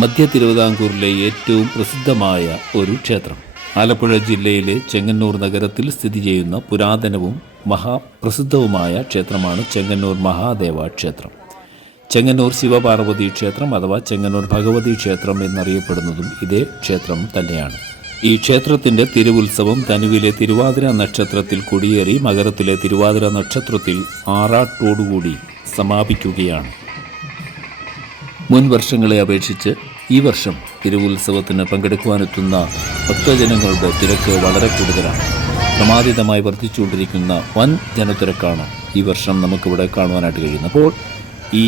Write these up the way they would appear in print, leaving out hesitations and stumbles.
മധ്യ തിരുവിതാംകൂറിലെ ഏറ്റവും പ്രസിദ്ധമായ ഒരു ക്ഷേത്രം. ആലപ്പുഴ ജില്ലയിലെ ചെങ്ങന്നൂർ നഗരത്തിൽ സ്ഥിതി ചെയ്യുന്ന പുരാതനവും മഹാപ്രസിദ്ധവുമായ ക്ഷേത്രമാണ് ചെങ്ങന്നൂർ മഹാദേവ ക്ഷേത്രം. ചെങ്ങന്നൂർ ശിവപാർവതി ക്ഷേത്രം അഥവാ ചെങ്ങന്നൂർ ഭഗവതി ക്ഷേത്രം എന്നറിയപ്പെടുന്നതും ഇതേ ക്ഷേത്രം തന്നെയാണ്. ഈ ക്ഷേത്രത്തിൻ്റെ തിരുവുത്സവം ധനുവിലെ തിരുവാതിര നക്ഷത്രത്തിൽ കൊടിയേറി മകരത്തിലെ തിരുവാതിര നക്ഷത്രത്തിൽ ആറാട്ടോടുകൂടി സമാപിക്കുകയാണ്. മുൻ വർഷങ്ങളെ അപേക്ഷിച്ച് ഈ വർഷം തിരുവുത്സവത്തിന് പങ്കെടുക്കുവാനെത്തുന്ന ഭക്തജനങ്ങളുടെ തിരക്ക് വളരെ കൂടുതലാണ്. ക്രമാതീതമായി വർദ്ധിച്ചുകൊണ്ടിരിക്കുന്ന വൻ ജനത്തിരക്കാണ് ഈ വർഷം നമുക്കിവിടെ കാണുവാനായിട്ട് കഴിയുന്നത്. അപ്പോൾ ഈ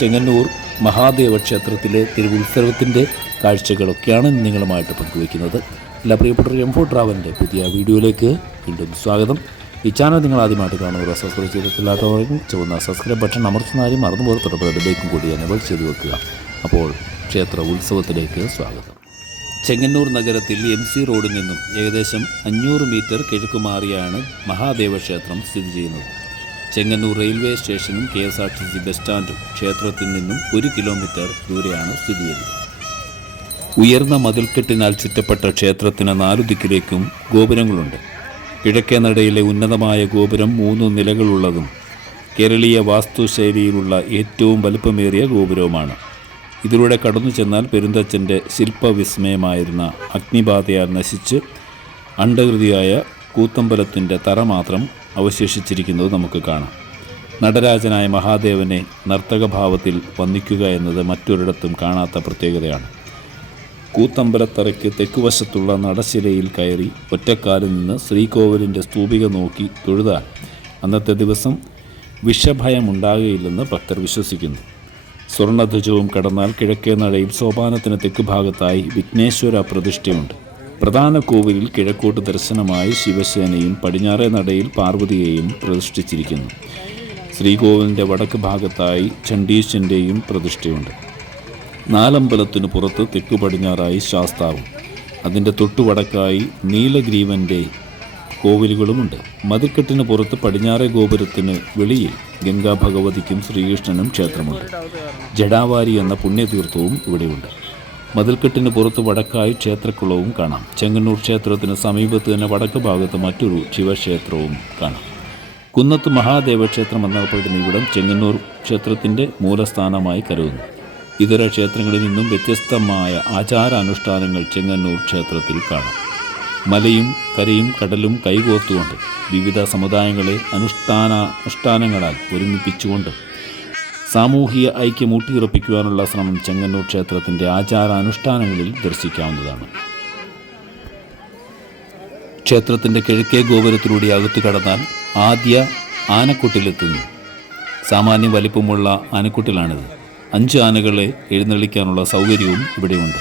ചെങ്ങന്നൂർ മഹാദേവ ക്ഷേത്രത്തിലെ തിരുവുത്സവത്തിൻ്റെ കാഴ്ചകളൊക്കെയാണ് നിങ്ങളുമായിട്ട് പങ്കുവയ്ക്കുന്നത്. എല്ലാ പ്രിയപ്പെട്ട എംഫോ ട്രാവലിൻ്റെ പുതിയ വീഡിയോയിലേക്ക് വീണ്ടും സ്വാഗതം. ഈ ചാനൽ നിങ്ങൾ ആദ്യമായിട്ട് കാണുന്നവർ സബ്സ്ക്രൈബ് ചെയ്തിട്ടില്ലാത്തവരും ചുവന്ന സബ്സ്ക്രൈബ് ബട്ടൺ അമർത്തുന്നതായും മറന്നുപോലെ തുടർന്ന് ബെല്ലേക്കും കൂടി എനേബിൾ ചെയ്തു വെക്കുക. അപ്പോൾ ക്ഷേത്ര ഉത്സവത്തിലേക്ക് സ്വാഗതം. ചെങ്ങന്നൂർ നഗരത്തിൽ MC റോഡിൽ നിന്നും ഏകദേശം 500 മീറ്റർ കിഴക്ക് മാറിയാണ് മഹാദേവ ക്ഷേത്രം സ്ഥിതി ചെയ്യുന്നത്. ചെങ്ങന്നൂർ റെയിൽവേ സ്റ്റേഷനും KSRTC ബസ് സ്റ്റാൻഡും ക്ഷേത്രത്തിൽ നിന്നും 1 കിലോമീറ്റർ ദൂരെയാണ് സ്ഥിതി ചെയ്യുന്നത്. ഉയർന്ന മതിൽക്കെട്ടിനാൽ ചുറ്റപ്പെട്ട ക്ഷേത്രത്തിന് 4 ദിക്കിലേക്കും ഗോപുരങ്ങളുണ്ട്. കിഴക്കേ നടയിലെ ഉന്നതമായ ഗോപുരം 3 നിലകളുള്ളതും കേരളീയ വാസ്തുശൈലിയിലുള്ള ഏറ്റവും വലുപ്പമേറിയ ഗോപുരവുമാണ്. ഇതിലൂടെ കടന്നു ചെന്നാൽ പെരുന്തച്ഛൻ്റെ ശില്പവിസ്മയമായിരുന്ന അഗ്നിബാധയാൽ നശിച്ച് അണ്ഡകൃതിയായ കൂത്തമ്പലത്തിൻ്റെ തറ മാത്രം അവശേഷിച്ചിരിക്കുന്നത് നമുക്ക് കാണാം. നടരാജനായ മഹാദേവനെ നർത്തകഭാവത്തിൽ വന്ദിക്കുക എന്നത് മറ്റൊരിടത്തും കാണാത്ത പ്രത്യേകതയാണ്. കൂത്തമ്പലത്തറയ്ക്ക് തെക്കുവശത്തുള്ള നടശിലയിൽ കയറി ഒറ്റക്കാലിൽ നിന്ന് ശ്രീകോവിലിൻ്റെ സ്തൂപിക നോക്കി തൊഴുതാൽ അന്നത്തെ ദിവസം വിഷഭയമുണ്ടാകുകയില്ലെന്ന് ഭക്തർ വിശ്വസിക്കുന്നു. സ്വർണ്ണധ്വജവും കടന്നാൽ കിഴക്കേ നടയിൽ സോപാനത്തിന് തെക്ക് ഭാഗത്തായി വിഘ്നേശ്വര പ്രതിഷ്ഠയുണ്ട്. പ്രധാന കോവിലിൽ കിഴക്കോട്ട് ദർശനമായി ശിവസേനയും പടിഞ്ഞാറേ നടയിൽ പാർവതിയെയും പ്രതിഷ്ഠിച്ചിരിക്കുന്നു. ശ്രീകോവിലിൻ്റെ വടക്ക് ഭാഗത്തായി ചണ്ഡീശൻ്റെയും പ്രതിഷ്ഠയുണ്ട്. നാലമ്പലത്തിനു പുറത്ത് തെക്കു പടിഞ്ഞാറായി ശാസ്താവും അതിൻ്റെ തൊട്ടുവടക്കായി നീലഗ്രീവൻ്റെ കോവിലുകളുമുണ്ട്. മതിൽക്കെട്ടിന് പുറത്ത് പടിഞ്ഞാറേ ഗോപുരത്തിന് വെളിയിൽ ഗംഗാ ഭഗവതിക്കും ശ്രീകൃഷ്ണനും ക്ഷേത്രമുണ്ട്. ജഡാവാരി എന്ന പുണ്യതീർത്ഥവും ഇവിടെയുണ്ട്. മതിൽക്കെട്ടിന് പുറത്ത് വടക്കായി ക്ഷേത്രക്കുളവും കാണാം. ചെങ്ങന്നൂർ ക്ഷേത്രത്തിന് സമീപത്ത് തന്നെ വടക്ക് ഭാഗത്ത് മറ്റൊരു ശിവക്ഷേത്രവും കാണാം. കുന്നത്ത് മഹാദേവ ക്ഷേത്രം എന്നറിയപ്പെടുന്ന ഇവിടം ചെങ്ങന്നൂർ ക്ഷേത്രത്തിൻ്റെ മൂലസ്ഥാനമായി കരുതുന്നു. ഇതര ക്ഷേത്രങ്ങളിൽ നിന്നും വ്യത്യസ്തമായ ആചാരാനുഷ്ഠാനങ്ങൾ ചെങ്ങന്നൂർ ക്ഷേത്രത്തിൽ കാണാം. മലയും കരയും കടലും കൈകോർത്തുകൊണ്ട് വിവിധ സമുദായങ്ങളെ അനുഷ്ഠാനങ്ങളാൽ ഒരുമിപ്പിച്ചുകൊണ്ട് സാമൂഹിക ഐക്യം ഊട്ടിയുറപ്പിക്കുവാനുള്ള ശ്രമം ചെങ്ങന്നൂർ ക്ഷേത്രത്തിൻ്റെ ആചാരാനുഷ്ഠാനങ്ങളിൽ ദർശിക്കാവുന്നതാണ്. ക്ഷേത്രത്തിൻ്റെ കിഴക്കേ ഗോപുരത്തിലൂടെ അകത്തു കടന്നാൽ ആദ്യ ആനക്കുട്ടിലെത്തുന്നു. സാമാന്യ വലിപ്പമുള്ള ആനക്കുട്ടിലാണിത്. 5 ആനകളെ എഴുന്നള്ളിക്കാനുള്ള സൗകര്യവും ഇവിടെയുണ്ട്.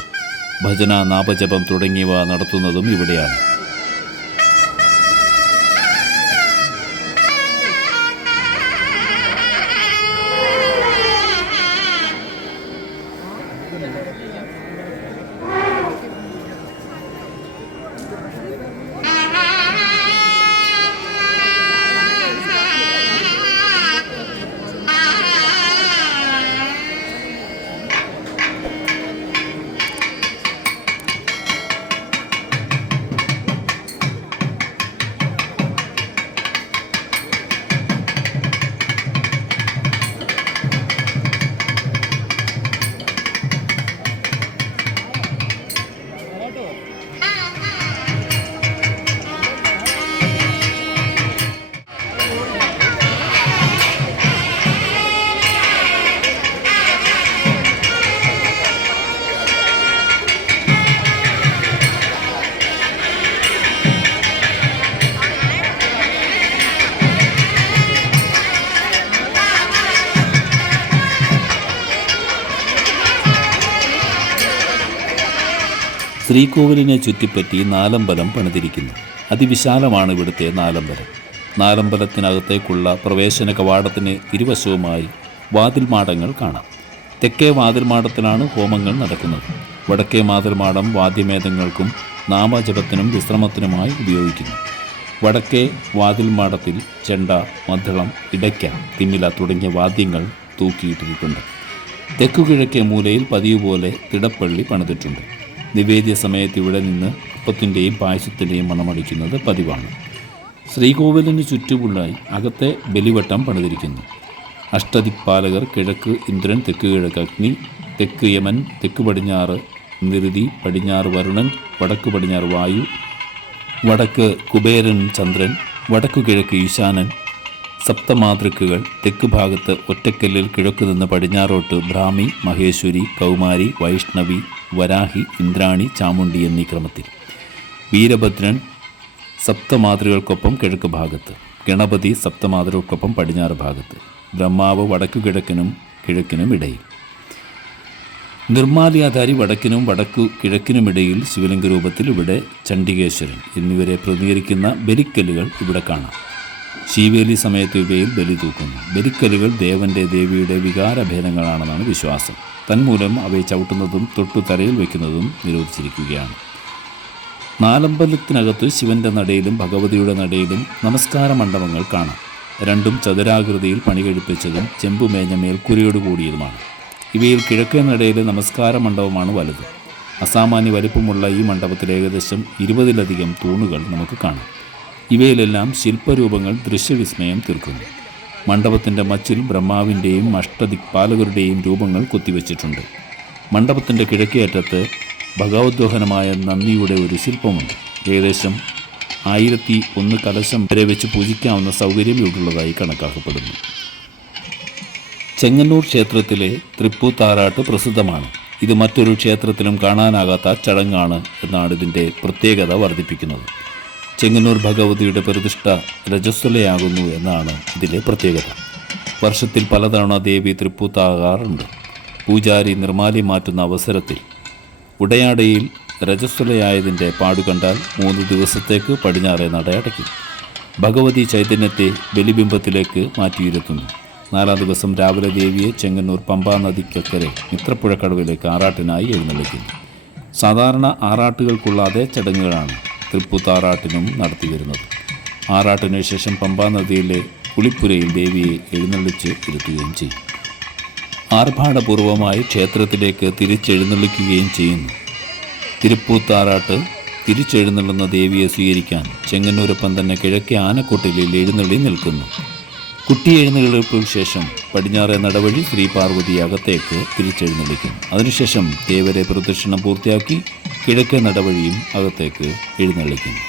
ഭജന, നാമജപം തുടങ്ങിയവ നടത്തുന്നതും ഇവിടെയാണ്. ശ്രീകോവിലിനെ ചുറ്റിപ്പറ്റി നാലമ്പലം പണിതിരിക്കുന്നു. അതിവിശാലമാണ് ഇവിടുത്തെ നാലമ്പലം. നാലമ്പലത്തിനകത്തേക്കുള്ള പ്രവേശന കവാടത്തിന് ഇരുവശവുമായി വാതിൽമാടങ്ങൾ കാണാം. തെക്കേ വാതിൽമാടത്തിലാണ് ഹോമങ്ങൾ നടക്കുന്നത്. വടക്കേ വാതിൽമാടം വാദ്യമേളങ്ങൾക്കും നാമജപത്തിനും വിശ്രമത്തിനുമായി ഉപയോഗിക്കുന്നു. വടക്കേ വാതിൽമാടത്തിൽ ചെണ്ട, മദ്ദളം, ഇടയ്ക്ക, തിമില തുടങ്ങിയ വാദ്യങ്ങൾ തൂക്കിയിട്ടിരിക്കുന്നു. തെക്കുകിഴക്കേ മൂലയിൽ പതിവ് പോലെ തിടപ്പള്ളി പണിതിട്ടുണ്ട്. നിവേദ്യ സമയത്ത് ഇവിടെ നിന്ന് അപ്പത്തിൻ്റെയും പായസത്തിൻ്റെയും മണമടിക്കുന്നത് പതിവാണ്. ശ്രീകോവിലിന് ചുറ്റുമുള്ളായി അകത്തെ ബലിവട്ടം പണിതിരിക്കുന്നു. അഷ്ടദിക്പാലകർ: കിഴക്ക് ഇന്ദ്രൻ, തെക്ക് കിഴക്ക് അഗ്നി, തെക്ക് യമൻ, തെക്ക് പടിഞ്ഞാറ് നിരുതി, പടിഞ്ഞാറ് വരുണൻ, വടക്ക് പടിഞ്ഞാറ് വായു, വടക്ക് കുബേരൻ ചന്ദ്രൻ, വടക്കു കിഴക്ക് ഈശാനൻ. സപ്തമാതൃക്കുകൾ: തെക്ക് ഭാഗത്ത് ഒറ്റക്കല്ലിൽ കിഴക്ക് നിന്ന് പടിഞ്ഞാറോട്ട് ബ്രാഹ്മി, മഹേശ്വരി, കൗമാരി, വൈഷ്ണവി, വരാഹി, ഇന്ദ്രാണി, ചാമുണ്ഡി എന്നീ ക്രമത്തിൽ. വീരഭദ്രൻ സപ്തമാതൃകൾക്കൊപ്പം കിഴക്ക് ഭാഗത്ത്, ഗണപതി സപ്തമാതൃകൾക്കൊപ്പം പടിഞ്ഞാറ് ഭാഗത്ത്, ബ്രഹ്മാവ് വടക്കു കിഴക്കിനും ഇടയിൽ, നിർമ്മാല്യാധാരി വടക്കിനും വടക്കു കിഴക്കിനുമിടയിൽ ശിവലിംഗ രൂപത്തിൽ ഇവിടെ ചണ്ഡികേശ്വരൻ എന്നിവരെ പ്രതിനിധീകരിക്കുന്ന ബലിക്കല്ലുകൾ ഇവിടെ കാണാം. ശീവേലി സമയത്ത് ഇവയിൽ ബലി തൂക്കുന്നു. ബലിക്കല്ലുകൾ ദേവൻ്റെ ദേവിയുടെ വികാരഭേദങ്ങളാണെന്നാണ് വിശ്വാസം. തന്മൂലം അവയെ ചവിട്ടുന്നതും തൊട്ടു തലയിൽ വയ്ക്കുന്നതും നിരോധിച്ചിരിക്കുകയാണ്. നാലമ്പലത്തിനകത്ത് ശിവൻ്റെ നടയിലും ഭഗവതിയുടെ നടയിലും നമസ്കാര മണ്ഡപങ്ങൾ കാണാം. രണ്ടും ചതുരാകൃതിയിൽ പണികഴിപ്പിച്ചതും ചെമ്പുമേഞ്ഞ മേൽക്കൂരയോട് കൂടിയതുമാണ്. ഇവയിൽ കിഴക്കേ നടയിലെ നമസ്കാര മണ്ഡപമാണ് വലുത്. അസാമാന്യ വലിപ്പമുള്ള ഈ മണ്ഡപത്തിൽ ഏകദേശം 20-ലധികം തൂണുകൾ നമുക്ക് കാണാം. ഇവയിലെല്ലാം ശില്പരൂപങ്ങൾ ദൃശ്യവിസ്മയം തീർക്കുന്നു. മണ്ഡപത്തിൻ്റെ മച്ചിൽ ബ്രഹ്മാവിൻ്റെയും അഷ്ടദിക്പാലകരുടെയും രൂപങ്ങൾ കൊത്തിവെച്ചിട്ടുണ്ട്. മണ്ഡപത്തിൻ്റെ കിഴക്കേ അറ്റത്ത് ഭഗവദ്വാഹനമായ നന്ദിയുടെ ഒരു ശില്പമുണ്ട്. ഏകദേശം 1001 കലശം വരെ വെച്ച് പൂജിക്കാവുന്ന സൗകര്യം ഇവിടുള്ളതായി കണക്കാക്കപ്പെടുന്നു. ചെങ്ങന്നൂർ ക്ഷേത്രത്തിലെ തൃപ്പൂത്താറാട്ട് പ്രസിദ്ധമാണ്. ഇത് മറ്റൊരു ക്ഷേത്രത്തിലും കാണാനാകാത്ത ചടങ്ങാണ് എന്നാണ് ഇതിൻ്റെ പ്രത്യേകത വർദ്ധിപ്പിക്കുന്നത്. ചെങ്ങന്നൂർ ഭഗവതിയുടെ പ്രതിഷ്ഠ രജസ്വലയാകുന്നു എന്നാണ് ഇതിലെ പ്രത്യേകത. വർഷത്തിൽ പലതവണ ദേവി തൃപ്പൂത്താകാറുണ്ട്. പൂജാരി നിർമ്മാല്യം മാറ്റുന്ന അവസരത്തിൽ ഉടയാടയിൽ രജസ്വലയായതിൻ്റെ പാടുകണ്ടാൽ 3 ദിവസത്തേക്ക് പടിഞ്ഞാറേ നട അടയ്ക്കും. ഭഗവതി ചൈതന്യത്തെ ബലിബിംബത്തിലേക്ക് മാറ്റിയിരുത്തുന്നു. 4-ാം ദിവസം രാവിലെ ദേവിയെ ചെങ്ങന്നൂർ പമ്പാ നദിക്കക്കരെ മിത്രപ്പുഴക്കടവിലേക്ക് ആറാട്ടിനായി എഴുന്നള്ളിക്കുന്നു. സാധാരണ ആറാട്ടുകൾക്കുള്ള അതേ ചടങ്ങുകളാണ് തൃപ്പൂത്താറാട്ടിനും നടത്തിവരുന്നത്. ആറാട്ടിനു ശേഷം പമ്പാ നദിയിലെ കുളിപ്പുരയിൽ ദേവിയെ എഴുന്നള്ളിച്ച് ഇരുത്തുകയും ചെയ്യും. ആർഭാടപൂർവമായി ക്ഷേത്രത്തിലേക്ക് തിരിച്ചെഴുന്നള്ളിക്കുകയും ചെയ്യുന്നു. തിരുപ്പൂത്താറാട്ട് തിരിച്ചെഴുന്നള്ളുന്ന ദേവിയെ സ്വീകരിക്കാൻ ചെങ്ങന്നൂരൊപ്പം തന്നെ കിഴക്കേ ആനക്കൊട്ടിലിൽ എഴുന്നള്ളി നിൽക്കുന്നു. കുട്ടിയെഴുന്നള്ളിപ്പിന് ശേഷം പടിഞ്ഞാറേ നടവഴി ശ്രീ പാർവതി അകത്തേക്ക് തിരിച്ചെഴുന്നള്ളിക്കുന്നു. അതിനുശേഷം ദേവരെ പ്രദക്ഷിണം പൂർത്തിയാക്കി കിഴക്കേ നടവഴിയും അകത്തേക്ക് എഴുന്നള്ളിക്കുന്നു.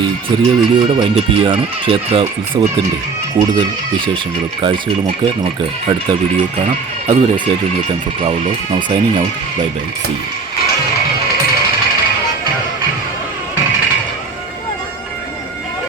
ഈ ചെറിയ വീഡിയോയുടെ വൈൻഡപ്പ് ചെയ്യുകയാണ്. ക്ഷേത്ര ഉത്സവത്തിൻ്റെ കൂടുതൽ വിശേഷങ്ങളും കാഴ്ചകളുമൊക്കെ നമുക്ക് അടുത്ത വീഡിയോ കാണാം. അതുവരെ സ്റ്റേ ട്യൂൺഡ് വിത്ത് എം4 travel vlog. Now signing out. Bye bye. See U.